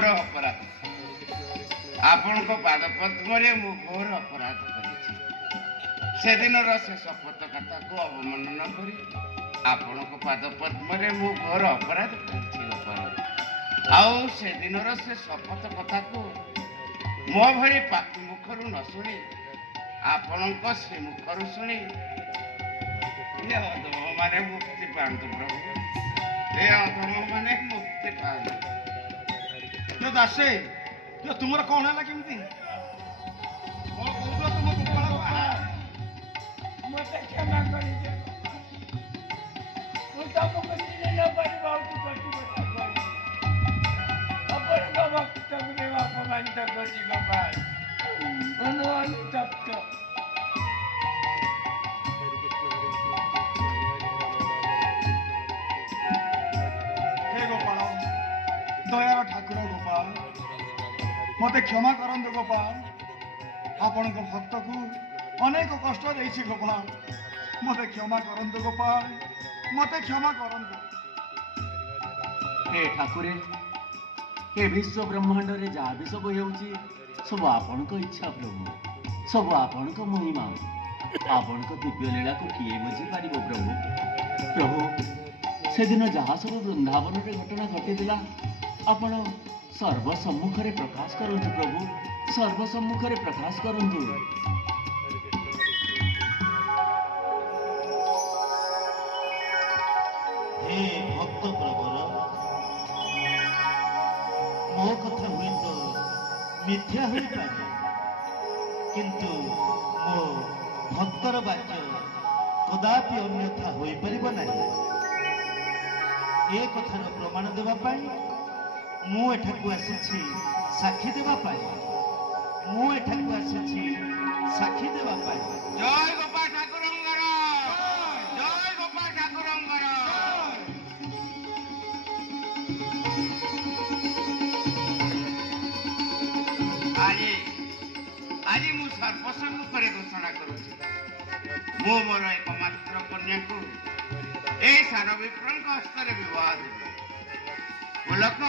घोर अपराध आपण पाद पद्मरे मु घोर अपराध करिछि से दिनर से शपथ कथा को अवमानना करी आपण पाद पद्मरे मु घोर अपराध करिछि गोपाल आउ से दिनर से शपथ कथा को मो भली पापी मुखरु न शुणी आपण श्री मुखरु शुणी अधम माने मुक्ति पांतु प्रभु ए अधम माने मुक्ति पांतु दासे तुमर कौन है केमती तुम गोपाल मत क्षमा कर तुमको चिन्ह न पारी बहुत कटी बता अपन का भक्त में अपमान तक कटी गोपाल अनुतप्त हे गोपाल दयार ठाकुर गोपाल मत क्षमा करंतु गोपाल आपण भक्त को अनेक कष्ट देछि गोपाल मत क्षमा करंतु गोपाल मत क्षमा करंतु हे ठाकुरे हे विश्व ब्रह्मांड रे जहाँ भी सब होउची सब आपण को इच्छा प्रभु सब आपण को महिमा आपण को दिव्य लीला को किए बुझी पारिबो प्रभु प्रभु से दिन जहाँ सब वृंदावन रे घटना घटी आपण सर्वसम्मुख रे प्रकाश करंतु प्रभु सर्वसम्मुख रे प्रकाश करंतु हे भक्त प्रभुर मो कथा हुई तो मिथ्या हो पारे किंतु मो भक्तर वाक्य कदापि अन्यथा हो पारिब नहीं ए कथार प्रमाण देवा पाई मु एठाकु आसीछि साक्षी देवा पाई मु एठाकु आसीछि साक्षी देवा पाई जय गोपाल ठाकुरंगर जय गोपाल ठाकुरंगर আজি আজি मु सर्वसम्मुख घोषणा करुछि मु मोर एकमात्र कन्या को ए सार विप्रंक हस्तर विवाह देबे बोलक